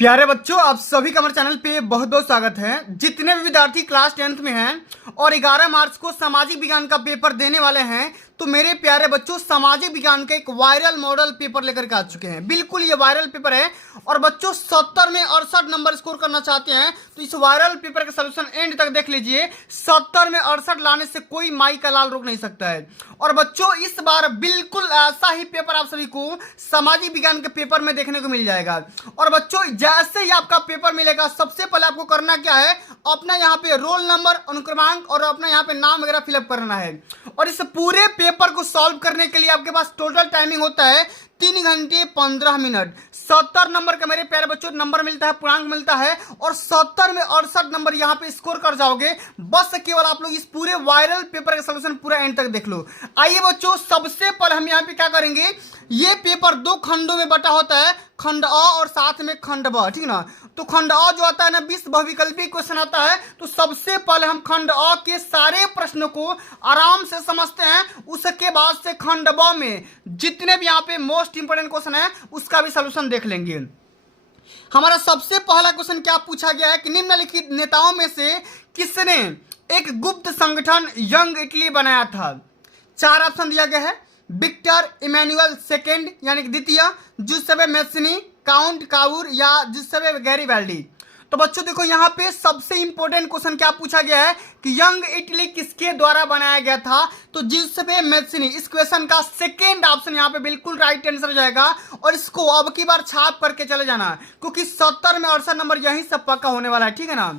प्यारे बच्चों, आप सभी का हमारे चैनल पे बहुत बहुत स्वागत है। जितने भी विद्यार्थी क्लास 10th में हैं और 11 मार्च को सामाजिक विज्ञान का पेपर देने वाले हैं, तो मेरे प्यारे बच्चों सामाजिक विज्ञान का एक वायरल मॉडल पेपर लेकर के आ चुके हैं। बिल्कुल ये वायरल पेपर है और बच्चों 70 में 68 नंबर स्कोर करना चाहते हैं तो इस वायरल पेपर का सोल्यूशन एंड तक देख लीजिए। 70 में 68 लाने से कोई माई का लाल रोक नहीं सकता है। और बच्चों इस बार बिल्कुल ऐसा ही पेपर आप सभी को सामाजिक विज्ञान के पेपर में देखने को मिल जाएगा। और बच्चों जैसे ही आपका पेपर मिलेगा, सबसे पहले आपको करना क्या है, अपना यहाँ पे रोल नंबर, अनुक्रमांक और अपना यहाँ पे नाम वगैरह फिलअप करना है। और इस पूरे पेपर को सॉल्व करने के लिए आपके पास टोटल टाइमिंग होता है 3 घंटे 15 मिनट। 70 नंबर का मेरे प्यारे बच्चों नंबर मिलता है, पूर्णांक मिलता है और 70 में 68 नंबर यहाँ पे स्कोर कर जाओगे। बस केवल आप लोग इस पूरे वायरल पेपर का सलूशन पूरा एंड तक देख लो। आइए बच्चों, सबसे पहले हम यहाँ पे क्या करेंगे, ये पेपर 2 खंडों में बटा होता है, खंड अ और साथ में खंड ब, ठीक ना। तो खंड अ जो आता है ना 20 बहुविकल्पी क्वेश्चन आता है। तो सबसे पहले हम खंड अ के सारे प्रश्नों को आराम से समझते हैं, उसके बाद से खंड ब में जितने भी यहाँ पे मोस्ट इंपोर्टेंट क्वेश्चन है उसका भी सलूशन देख लेंगे। हमारा सबसे पहला क्वेश्चन क्या पूछा गया है कि निम्नलिखित नेताओं में से किसने एक गुप्त संगठन यंग इटली बनाया था। 4 ऑप्शन दिया गया है, विक्टर इमैनुअल सेकेंड यानी कि द्वितीय, जुसेपे मैत्सनी, काउंट काउर या जुसेपे गैरिबाल्डी। तो बच्चों देखो यहाँ पे सबसे इंपॉर्टेंट क्वेश्चन क्या पूछा गया है कि यंग इटली किसके द्वारा बनाया गया था। तो जुसेपे मैत्सनी, इस क्वेश्चन का सेकेंड ऑप्शन यहाँ पे बिल्कुल राइट आंसर हो जाएगा। और इसको अब की बार छाप करके चले जाना क्योंकि 70 में 68 नंबर यही सब पक्का होने वाला है, ठीक है ना।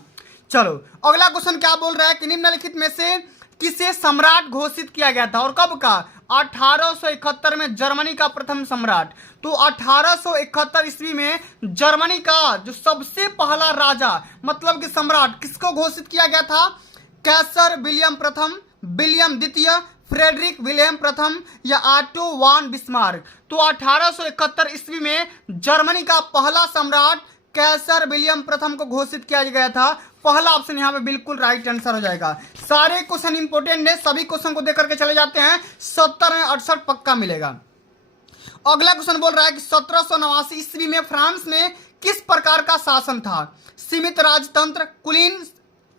चलो अगला क्वेश्चन क्या बोल रहा है कि निम्नलिखित में से किसे सम्राट घोषित किया गया था और कब का। 1871 में जर्मनी का प्रथम सम्राट। तो 1871 ईस्वी में जर्मनी का जो सबसे पहला राजा मतलब कि सम्राट किसको घोषित किया गया था। कैसर विलियम प्रथम, विलियम द्वितीय, फ्रेडरिक विलियम प्रथम या ऑटो वान बिस्मार्क। तो 1871 ईस्वी में जर्मनी का पहला सम्राट कैसर विलियम प्रथम को घोषित किया गया था। पहला ऑप्शन यहाँ पे बिल्कुल राइट आंसर हो जाएगा। सारे क्वेश्चन इंपोर्टेंट है, सभी क्वेश्चन को देख करके चले जाते हैं। 70 में 68 पक्का मिलेगा। अगला क्वेश्चन बोल रहा है कि 1789 ईस्वी में फ्रांस में किस प्रकार का शासन था। सीमित राजतंत्र, कुलीन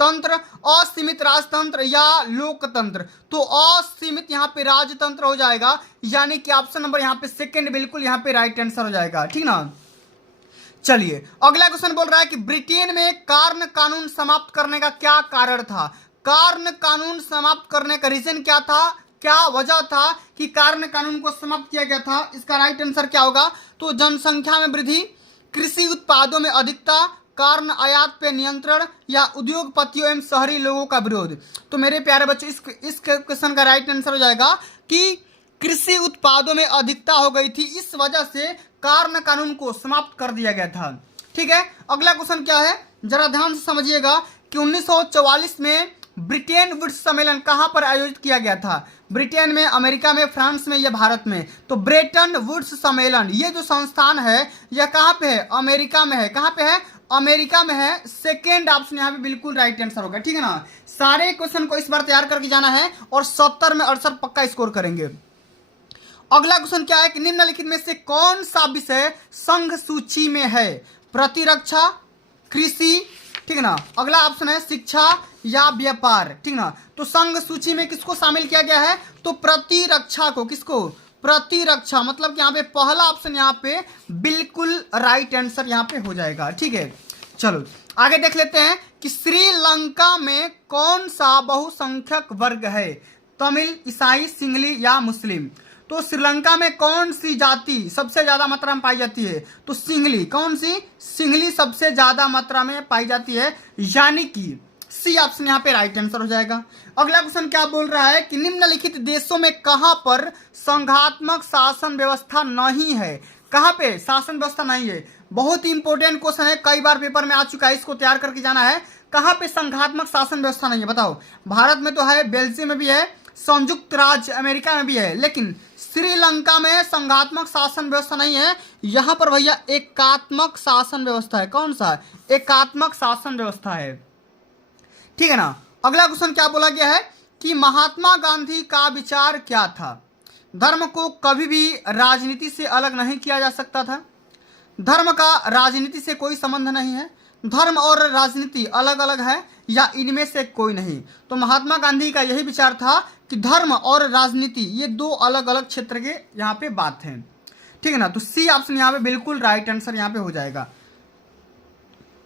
तंत्र, असीमित राजतंत्र या लोकतंत्र। तो असीमित यहाँ पे राजतंत्र हो जाएगा, यानी कि ऑप्शन नंबर यहाँ पे सेकेंड बिल्कुल यहाँ पे राइट आंसर हो जाएगा, ठीक ना। चलिए अगला क्वेश्चन बोल रहा है कि ब्रिटेन में कार्न कानून समाप्त करने का क्या कारण था। कार्न कानून समाप्त करने का रीजन क्या था, क्या वजह था कि कार्न कानून को समाप्त किया गया था। इसका राइट आंसर क्या होगा। तो जनसंख्या में वृद्धि, कृषि उत्पादों में अधिकता, कार्न आयात पे नियंत्रण या उद्योगपतियों एवं शहरी लोगों का विरोध। तो मेरे प्यारे बच्चों इस क्वेश्चन का राइट आंसर हो जाएगा कि कृषि उत्पादों में अधिकता हो गई थी, इस वजह से कार्न कानून को समाप्त कर दिया गया था, ठीक है। अगला क्वेश्चन क्या है, जरा ध्यान से समझिएगा कि 1944 में ब्रिटेन वुड्स सम्मेलन कहां पर आयोजित किया गया था। ब्रिटेन में, अमेरिका में, फ्रांस में या भारत में। तो ब्रेटन वुड्स सम्मेलन ये जो संस्थान है यह कहां पे है, अमेरिका में है। कहां पे है, अमेरिका में है। सेकेंड ऑप्शन यहाँ पे बिल्कुल राइट आंसर होगा, ठीक है ना। सारे क्वेश्चन को इस बार तैयार करके जाना है और 70 में 68 पक्का स्कोर करेंगे। अगला क्वेश्चन क्या है कि निम्नलिखित में से कौन सा विषय संघ सूची में है। प्रतिरक्षा, कृषि, ठीक है ना। अगला ऑप्शन है शिक्षा या व्यापार, ठीक ना। तो संघ सूची में किसको शामिल किया गया है, तो प्रतिरक्षा को। किसको, प्रतिरक्षा, मतलब कि यहाँ पे पहला ऑप्शन यहाँ पे बिल्कुल राइट आंसर यहाँ पे हो जाएगा, ठीक है। चलो आगे देख लेते हैं कि श्रीलंका में कौन सा बहुसंख्यक वर्ग है। तमिल, ईसाई, सिंहली या मुस्लिम। तो श्रीलंका में कौन सी जाति सबसे ज्यादा मात्रा में पाई जाती है, तो सिंहली। कौन सी, सिंहली सबसे ज्यादा मात्रा में पाई जाती है, यानी कि सी ऑप्शन यहाँ पे राइट आंसर हो जाएगा। अगला क्वेश्चन क्या बोल रहा है कि निम्नलिखित देशों में कहां पर संघात्मक शासन व्यवस्था नहीं है। कहां पे शासन व्यवस्था नहीं है, बहुत ही इंपॉर्टेंट क्वेश्चन है, कई बार पेपर में आ चुका है, इसको तैयार करके जाना है। कहां पे संघात्मक शासन व्यवस्था नहीं है, बताओ। भारत में तो है, बेल्जियम में भी है, संयुक्त राज्य अमेरिका में भी है, लेकिन श्रीलंका में संघात्मक शासन व्यवस्था नहीं है। यहां पर भैया एकात्मक शासन व्यवस्था है। कौन सा, एकात्मक शासन व्यवस्था है, ठीक है ना। अगला क्वेश्चन क्या बोला गया है कि महात्मा गांधी का विचार क्या था। धर्म को कभी भी राजनीति से अलग नहीं किया जा सकता था। धर्म का राजनीति से कोई संबंध नहीं है, धर्म और राजनीति अलग अलग है या इनमें से कोई नहीं। तो महात्मा गांधी का यही विचार था कि धर्म और राजनीति ये दो अलग अलग क्षेत्र के यहाँ पे बात है, ठीक है ना। तो सी ऑप्शन यहाँ पे बिल्कुल राइट आंसर यहाँ पे हो जाएगा।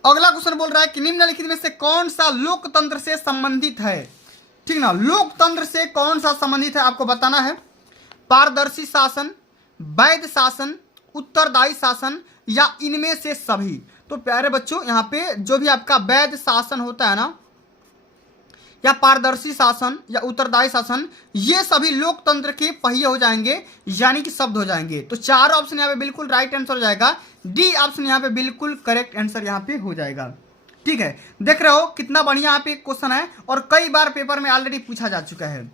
अगला क्वेश्चन बोल रहा है कि निम्नलिखित में से कौन सा लोकतंत्र से संबंधित है, ठीक ना। लोकतंत्र से कौन सा संबंधित है आपको बताना है। पारदर्शी शासन, वैध शासन, उत्तरदायी शासन या इनमें से सभी। तो प्यारे बच्चों यहाँ पे जो भी आपका वैध शासन होता है ना, या पारदर्शी शासन या उत्तरदायी शासन, ये सभी लोकतंत्र के पहिए हो जाएंगे, यानी कि शब्द हो जाएंगे। तो चार ऑप्शन यहाँ पे बिल्कुल राइट आंसर हो जाएगा। डी ऑप्शन यहाँ पे बिल्कुल करेक्ट आंसर यहाँ पे हो जाएगा, ठीक है। देख रहे हो कितना बढ़िया यहाँ पे क्वेश्चन है और कई बार पेपर में ऑलरेडी पूछा जा चुका है।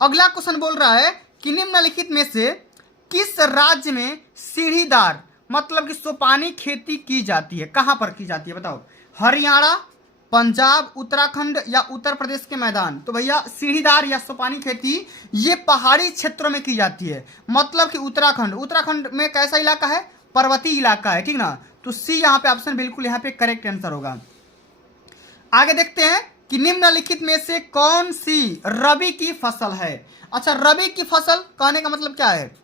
अगला क्वेश्चन बोल रहा है कि निम्नलिखित में से किस राज्य में सीढ़ीदार मतलब कि सोपानी खेती की जाती है, कहां पर की जाती है बताओ। हरियाणा, पंजाब, उत्तराखंड या उत्तर प्रदेश के मैदान। तो भैया सीढ़ीदार या सोपानी खेती ये पहाड़ी क्षेत्रों में की जाती है, मतलब कि उत्तराखंड। उत्तराखंड में कैसा इलाका है, पर्वतीय इलाका है, ठीक ना। तो सी यहाँ पे ऑप्शन बिल्कुल यहाँ पे करेक्ट आंसर होगा। आगे देखते हैं कि निम्नलिखित में से कौन सी रबी की फसल है। अच्छा, रबी की फसल कहने का मतलब क्या है,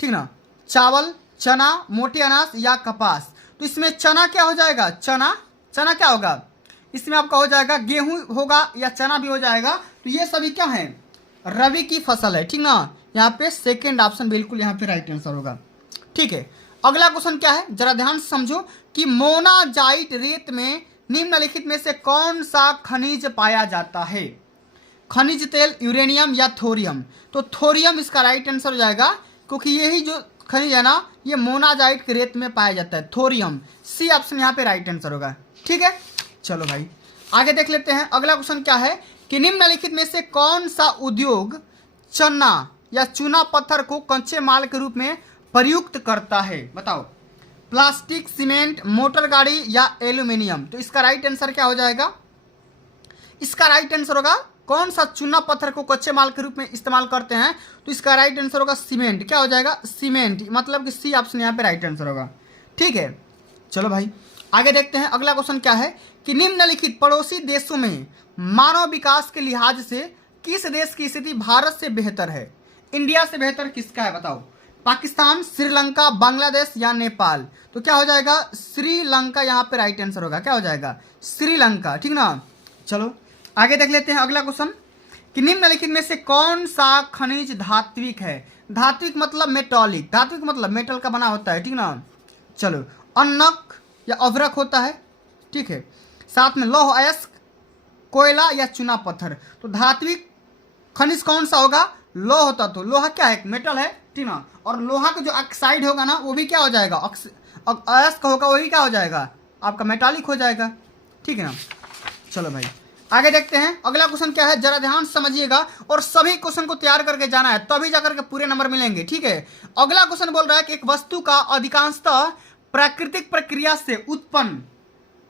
ठीक ना। चावल, चना, मोटे अनाज या कपास। तो इसमें चना क्या हो जाएगा, चना क्या होगा, इसमें आपका हो जाएगा गेहूं होगा या चना भी हो जाएगा। तो ये सभी क्या है, रबी की फसल है, ठीक ना। यहाँ पे सेकेंड ऑप्शन बिल्कुल यहाँ पे राइट आंसर होगा, ठीक है। अगला क्वेश्चन क्या है, जरा ध्यान से समझो कि मोनाजाइट रेत में निम्नलिखित में से कौन सा खनिज पाया जाता है। खनिज तेल, यूरेनियम या थोरियम। तो थोरियम इसका राइट आंसर हो जाएगा, क्योंकि यही जो खनिज है ना ये मोनाजाइट के रेत में पाया जाता है, थोरियम। सी ऑप्शन यहाँ पे राइट आंसर होगा, ठीक है। चलो भाई आगे देख लेते हैं। अगला क्वेश्चन क्या है कि निम्नलिखित में से कौन सा उद्योग चना या चूना पत्थर को कच्चे माल के रूप में प्रयुक्त करता है, बताओ। प्लास्टिक, सीमेंट, मोटर गाड़ी या एल्यूमिनियम। तो इसका राइट आंसर क्या हो जाएगा, इसका राइट आंसर होगा कौन सा चूना पत्थर को कच्चे माल के रूप में इस्तेमाल करते हैं। तो इसका राइट आंसर होगा सीमेंट। क्या हो जाएगा, सीमेंट, मतलब कि सी ऑप्शन यहाँ पे राइट आंसर होगा, ठीक है। चलो भाई आगे देखते हैं। अगला क्वेश्चन क्या है कि निम्नलिखित पड़ोसी देशों में मानव विकास के लिहाज से किस देश की स्थिति भारत से बेहतर है। इंडिया से बेहतर किसका है बताओ। पाकिस्तान, श्रीलंका, बांग्लादेश या नेपाल। तो क्या हो जाएगा, श्रीलंका यहाँ पे राइट आंसर होगा। क्या हो जाएगा, श्रीलंका, ठीक ना। चलो आगे देख लेते हैं। अगला क्वेश्चन कि निम्नलिखित में से कौन सा खनिज धात्विक है। धात्विक मतलब मेटॉलिक, धात्विक मतलब मेटल का बना होता है, ठीक ना। चलो अन्नक या अभ्रक होता है, ठीक है। साथ में लौह अयस्क, कोयला या चूना पत्थर। तो धात्विक खनिज कौन सा होगा, लौह तत्व। लोहा क्या है, मेटल है, ठीक ना। और लोहा का जो ऑक्साइड होगा ना वो भी क्या हो जाएगा, अयस्क होगा, वही क्या हो जाएगा आपका मेटालिक हो जाएगा, ठीक है ना। चलो भाई आगे देखते हैं। अगला क्वेश्चन क्या है, जरा ध्यान समझिएगा और सभी क्वेश्चन को तैयार करके जाना है, तभी जाकर के पूरे नंबर मिलेंगे, ठीक है। अगला क्वेश्चन बोल रहा है कि एक वस्तु का अधिकांशतः प्राकृतिक प्रक्रिया से उत्पन्न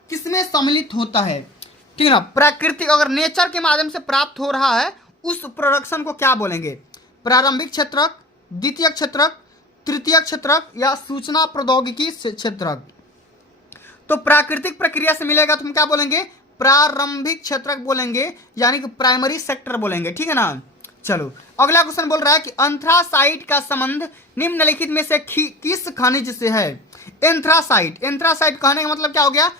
किसमें सम्मिलित होता है, ठीक है ना। प्राकृतिक अगर नेचर के माध्यम से प्राप्त हो रहा है उस प्रोडक्शन को क्या बोलेंगे, प्रारंभिक क्षेत्रक, द्वितीय क्षेत्रक, तृतीय क्षेत्रक या सूचना प्रौद्योगिकी क्षेत्रक। तो प्राकृतिक प्रक्रिया से मिलेगा तो हम क्या बोलेंगे, प्रारंभिक क्षेत्रक बोलेंगे, यानी कि प्राइमरी सेक्टर बोलेंगे, ठीक है ना। चलो अगला क्वेश्चन बोल रहा है कि एंथ्रासाइट का संबंध निम्नलिखित में से किस खनिज से है। एंथ्रासाइट, एंथ्रासाइट कहने का मतलब क्या हो गया,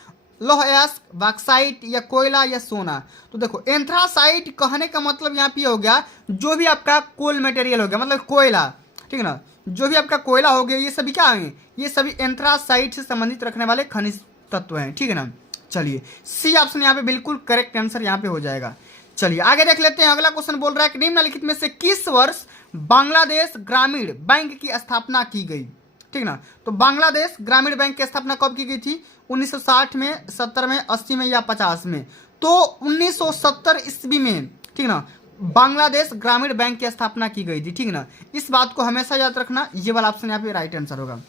लौह अयस्क, बॉक्साइट या कोयला या सोना। तो देखो एंथ्रासाइट कहने का मतलब यहाँ पे हो गया जो भी आपका कोल मटेरियल हो गया, मतलब कोयला, ठीक है ना। जो भी आपका कोयला हो गया ये सभी क्या है, ये सभी एंथ्रासाइट से संबंधित रखने वाले खनिज तत्व हैं, ठीक है ना। चलिए सी ऑप्शन यहाँ पे बिल्कुल करेक्ट आंसर यहाँ पे हो जाएगा। चलिए आगे देख लेते हैं। अगला क्वेश्चन बोल रहा है कि निम्नलिखित में से किस वर्ष बांग्लादेश ग्रामीण बैंक की स्थापना की गई, ठीक ना। तो बांग्लादेश ग्रामीण बैंक की स्थापना कब की गई थी, 1960 में, 70 में, 80 में या 50 में। तो 1970 ईस्वी में, ठीक ना, बांग्लादेश ग्रामीण बैंक की स्थापना की गई थी, ठीक ना। इस बात को हमेशा याद रखना, ये वाला ऑप्शन यहाँ पे राइट आंसर होगा।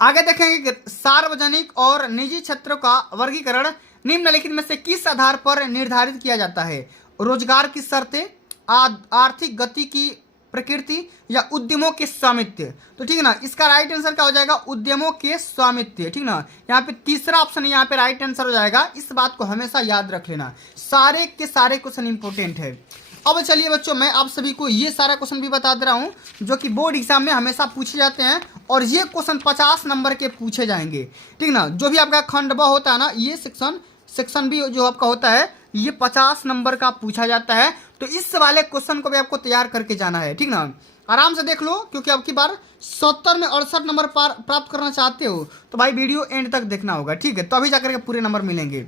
आगे देखेंगे कि सार्वजनिक और निजी क्षेत्रों का वर्गीकरण निम्नलिखित में से किस आधार पर निर्धारित किया जाता है। रोजगार की शर्तें, आर्थिक गति की प्रकृति या उद्यमों के स्वामित्व। तो ठीक है ना, इसका राइट आंसर क्या हो जाएगा, उद्यमों के स्वामित्व। ठीक ना, यहाँ पे तीसरा ऑप्शन यहाँ पे राइट आंसर हो जाएगा। इस बात को हमेशा याद रख लेना, सारे के सारे क्वेश्चन इंपॉर्टेंट है। अब चलिए बच्चों, मैं आप सभी को ये सारा क्वेश्चन भी बता दे रहा हूँ जो कि बोर्ड एग्जाम में हमेशा पूछे जाते हैं, और ये क्वेश्चन 50 नंबर के पूछे जाएंगे। ठीक ना, जो भी आपका खंड ब होता है ना, ये सेक्शन भी जो आपका होता है, ये 50 नंबर का पूछा जाता है। तो इस वाले क्वेश्चन को भी आपको तैयार करके जाना है। ठीक ना, आराम से देख लो, क्योंकि अब की बार 70 में 68 नंबर प्राप्त करना चाहते हो तो भाई वीडियो एंड तक देखना होगा। ठीक है, तो अभी जाकर के पूरे नंबर मिलेंगे।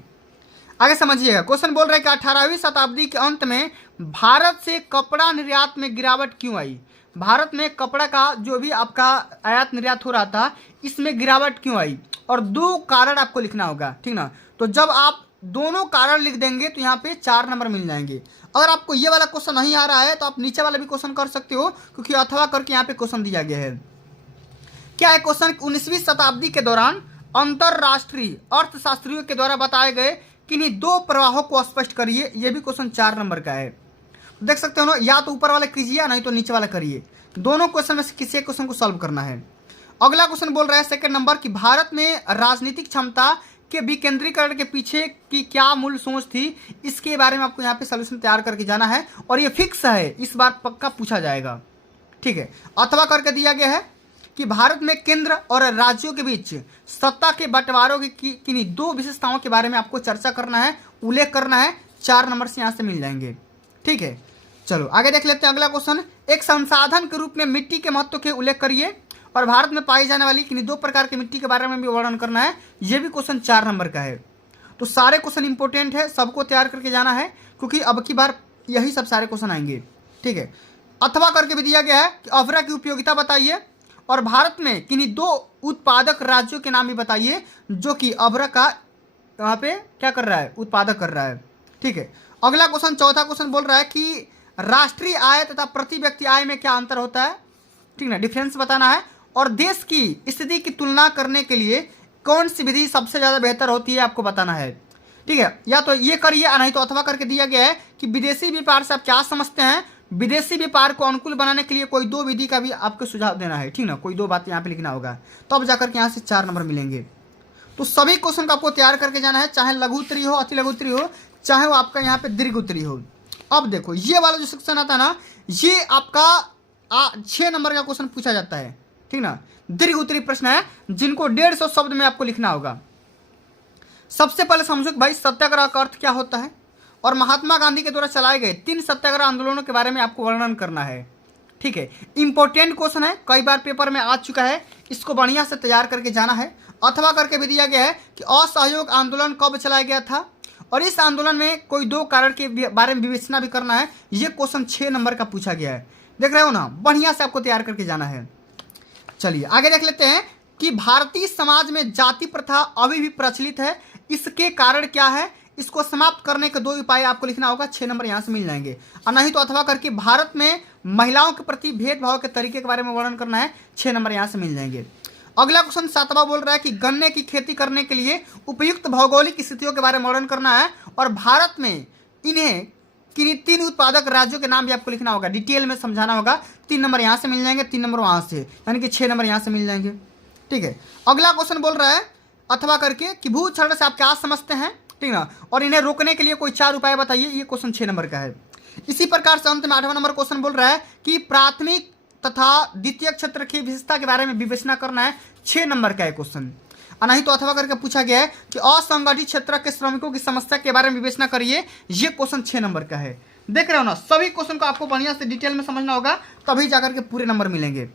आगे समझिएगा, क्वेश्चन बोल रहे हैं कि 18वीं शताब्दी के अंत में भारत से कपड़ा निर्यात में गिरावट क्यों आई। भारत में कपड़ा का जो भी आपका आयात निर्यात हो रहा था, इसमें गिरावट क्यों आई, और 2 कारण आपको लिखना होगा। ठीक ना, तो जब आप दोनों कारण लिख देंगे तो यहाँ पे 4 नंबर मिल जाएंगे। अगर आपको ये वाला क्वेश्चन नहीं आ रहा है तो आप नीचे वाला भी क्वेश्चन कर सकते हो, क्योंकि अथवा करके यहाँ पे क्वेश्चन दिया गया है। क्या है क्वेश्चन, 19वीं शताब्दी के दौरान अंतरराष्ट्रीय अर्थशास्त्रियों के द्वारा बताए गए किन्हीं 2 प्रवाहों को स्पष्ट करिए। ये भी क्वेश्चन 4 नंबर का है। देख सकते हो ना, या तो ऊपर वाला कीजिए या नहीं तो नीचे वाला करिए। दोनों क्वेश्चन में से किसी एक क्वेश्चन को सॉल्व करना है। अगला क्वेश्चन बोल रहा है सेकंड नंबर की, भारत में राजनीतिक क्षमता के विकेंद्रीकरण के पीछे की क्या मूल सोच थी। इसके बारे में आपको यहाँ पे सॉल्यूशन तैयार करके जाना है, और ये फिक्स है, इस बार पक्का पूछा जाएगा। ठीक है, अथवा करके दिया गया है कि भारत में केंद्र और राज्यों के बीच सत्ता के बंटवारों की किन्हीं 2 विशेषताओं के बारे में आपको चर्चा करना है, उल्लेख करना है। 4 नंबर से यहाँ से मिल जाएंगे। ठीक है, चलो आगे देख लेते हैं। अगला क्वेश्चन, एक संसाधन के रूप में मिट्टी के महत्व के उल्लेख करिए, और भारत में पाई जाने वाली किन्हीं 2 प्रकार की मिट्टी के बारे में भी वर्णन करना है। यह भी क्वेश्चन 4 नंबर का है। तो सारे क्वेश्चन इंपॉर्टेंट है, सबको तैयार करके जाना है, क्योंकि अब की बार यही सब सारे क्वेश्चन आएंगे। ठीक है, अथवा करके भी दिया गया है कि अभ्रा की उपयोगिता बताइए, और भारत में किन्हीं 2 उत्पादक राज्यों के नाम भी बताइए जो कि अभ्रा का यहाँ पे क्या कर रहा है, उत्पादक कर रहा है। ठीक है, अगला क्वेश्चन, चौथा क्वेश्चन बोल रहा है कि राष्ट्रीय आय तथा प्रति व्यक्ति आय में क्या अंतर होता है। ठीक ना, डिफरेंस बताना है, और देश की स्थिति की तुलना करने के लिए कौन सी विधि सबसे ज़्यादा बेहतर होती है आपको बताना है। ठीक है, या तो ये करिए या नहीं तो अथवा करके दिया गया है कि विदेशी व्यापार से आप क्या समझते हैं। विदेशी व्यापार को अनुकूल बनाने के लिए कोई 2 विधि का भी आपको सुझाव देना है। ठीक ना, कोई 2 बात यहाँ पे लिखना होगा, तो अब जाकर के यहाँ से 4 नंबर मिलेंगे। तो सभी क्वेश्चन को आपको तैयार करके जाना है, चाहे लघु उत्तरी हो, अति लघु उत्तरी हो, चाहे वो आपका यहाँ पे दीर्घ उत्तरी हो। अब देखो, ये वाला जो सेक्शन आता है ना, ये आपका 6 नंबर का क्वेश्चन पूछा जाता है। ठीक ना, दीर्घ उत्तरी प्रश्न है जिनको 150 शब्द में आपको लिखना होगा। सबसे पहले समझो कि भाई सत्याग्रह का अर्थ क्या होता है, और महात्मा गांधी के द्वारा चलाए गए 3 सत्याग्रह आंदोलनों के बारे में आपको वर्णन करना है। ठीक है, इंपॉर्टेंट क्वेश्चन है, कई बार पेपर में आ चुका है, इसको बढ़िया से तैयार करके जाना है। अथवा करके भी दिया गया है कि असहयोग आंदोलन कब चलाया गया था, और इस आंदोलन में कोई 2 कारण के बारे में विवेचना भी करना है। ये क्वेश्चन 6 नंबर का पूछा गया है, देख रहे हो ना, बढ़िया से आपको तैयार करके जाना है। चलिए आगे देख लेते हैं कि भारतीय समाज में जाति प्रथा अभी भी प्रचलित है, इसके कारण क्या है। इसको समाप्त करने के 2 उपाय आपको लिखना होगा। 6 नंबर यहाँ से मिल जाएंगे, और नहीं तो अथवा करके भारत में महिलाओं के प्रति भेदभाव के तरीके के बारे में वर्णन करना है। 6 नंबर यहाँ से मिल जाएंगे। अगला क्वेश्चन 7वां बोल रहा है कि गन्ने की खेती करने के लिए उपयुक्त भौगोलिक स्थितियों के बारे में वर्णन करना है, और भारत में इन्हें किन्हीं 3 उत्पादक राज्यों के नाम भी आपको लिखना होगा, डिटेल में समझाना होगा। 3 नंबर यहाँ से मिल जाएंगे, 3 नंबर वहाँ से, यानी कि 6 नंबर यहाँ से मिल जाएंगे। ठीक है, अगला क्वेश्चन बोल रहा है अथवा करके कि भूक्षरण से आप क्या समझते हैं। ठीक ना, और इन्हें रोकने के लिए कोई 4 उपाय बताइए। ये क्वेश्चन 6 नंबर का है। इसी प्रकार से अंत में 8वां नंबर क्वेश्चन बोल रहा है कि प्राथमिक तथा द्वितीय क्षेत्र की विशेषता के बारे में विवेचना करना है। 6 नंबर का है क्वेश्चन, और नहीं तो अथवा करके पूछा गया है कि असंगठित क्षेत्र के श्रमिकों की समस्या के बारे में विवेचना करिए। ये क्वेश्चन 6 नंबर का है। देख रहे हो ना, सभी क्वेश्चन को आपको बढ़िया से डिटेल में समझना होगा, तभी जाकर के पूरे नंबर मिलेंगे।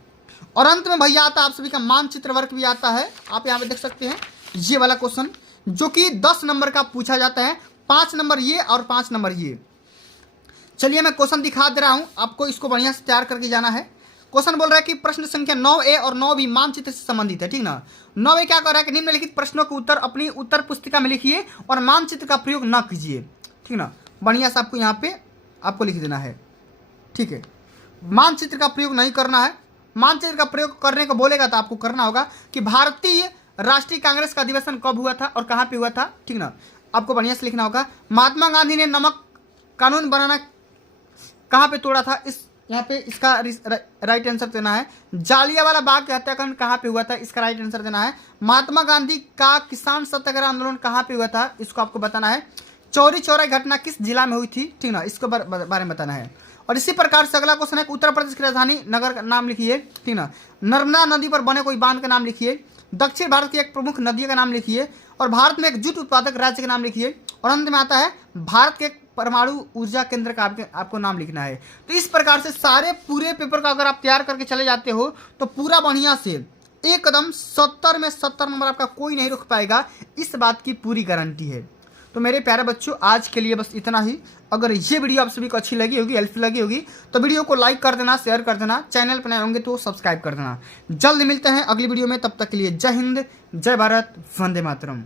और अंत में भैया आता है आप सभी का मानचित्र वर्क भी आता है। आप यहाँ पे देख सकते हैं ये वाला क्वेश्चन, जो कि 10 नंबर का पूछा जाता है। 5 नंबर ये और 5 नंबर ये। चलिए मैं क्वेश्चन दिखा दे रहा हूँ आपको, इसको बढ़िया से तैयार करके जाना है। क्वेश्चन बोल रहा है कि प्रश्न संख्या 9A और 9B मानचित्र से संबंधित है। ठीक ना, 9A क्या कर रहा है कि निम्नलिखित प्रश्नों के उत्तर अपनी उत्तर पुस्तिका में लिखिए और मानचित्र का प्रयोग न कीजिए। ठीक ना, बढ़िया से आपको यहाँ पे आपको लिख देना है। ठीक है, मानचित्र का प्रयोग नहीं करना है। मानचित्र का प्रयोग करने को बोलेगा तो आपको करना होगा कि भारतीय राष्ट्रीय कांग्रेस का अधिवेशन कब हुआ था और कहाँ पे हुआ था। ठीक ना, आपको बढ़िया से लिखना होगा। महात्मा गांधी ने नमक कानून बनाना कहाँ पे तोड़ा था, इस यहाँ पे इसका राइट आंसर देना है। जालियांवाला बाग के हत्याकांड कहाँ पे हुआ था, इसका राइट आंसर देना है। महात्मा गांधी का किसान सत्याग्रह आंदोलन कहाँ पे हुआ था, इसको आपको बताना है। चौरी चौरा घटना किस जिला में हुई थी, ठीक ना, इसको बारे में बताना है। और इसी प्रकार से अगला क्वेश्चन है, उत्तर प्रदेश की राजधानी नगर का नाम लिखिए, ठीक ना। नर्मदा नदी पर बने कोई बांध का नाम लिखिए। दक्षिण भारत की एक प्रमुख नदी का नाम लिखिए। और भारत में एक जूट उत्पादक राज्य का नाम लिखिए। और अंत में आता है भारत के एक परमाणु ऊर्जा केंद्र का आपको नाम लिखना है। तो इस प्रकार से सारे पूरे पेपर का अगर आप तैयार करके चले जाते हो तो पूरा बढ़िया से एकदम 70 में 70 नंबर आपका कोई नहीं रुक पाएगा, इस बात की पूरी गारंटी है। तो मेरे प्यारे बच्चों, आज के लिए बस इतना ही। अगर ये वीडियो आप सभी को अच्छी लगी होगी, हेल्पफुल लगी होगी, तो वीडियो को लाइक कर देना, शेयर कर देना, चैनल पर नए होंगे तो सब्सक्राइब कर देना। जल्द मिलते हैं अगली वीडियो में, तब तक के लिए जय हिंद, जय भारत, वंदे मातरम।